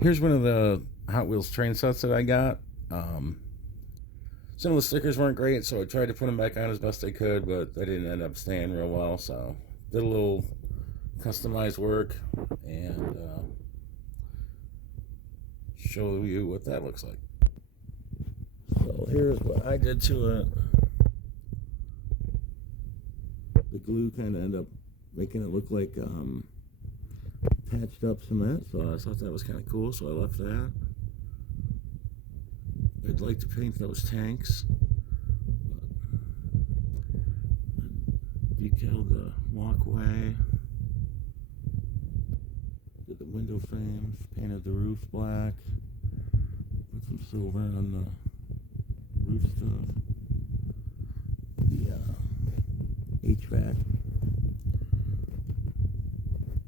Here's one of the Hot Wheels train sets that I got. Um, some of the stickers weren't great, so I tried to put them back on as best I could, but they didn't end up staying real well. So did a little customized work and show you what that looks like. So here's what I did to it. The glue kind of ended up making it look like patched up cement, so I thought that was kind of cool, so I left that. I'd like to paint those tanks. Decaled the walkway. Did the window frames, painted the roof black. Put some silver on the roof stuff. The HVAC.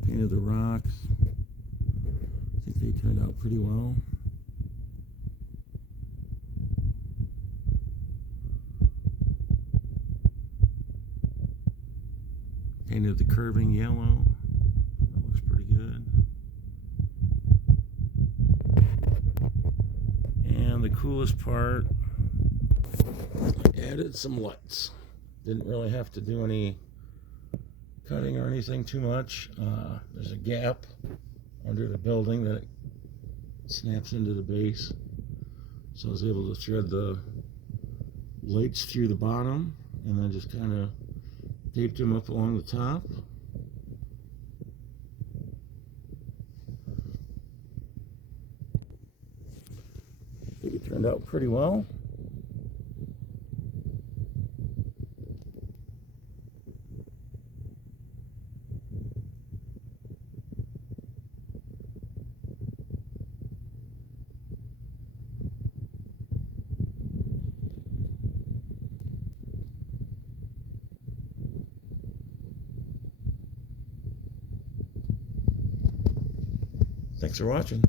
Painted the rocks. I think they turned out pretty well. Painted the curving yellow. That looks pretty good. And the coolest part, I added some lights. Didn't really have to do any cutting or anything too much. There's a gap under the building that snaps into the base. So I was able to thread the lights through the bottom and then just kind of taped them up along the top. I think it turned out pretty well. Thanks for watching.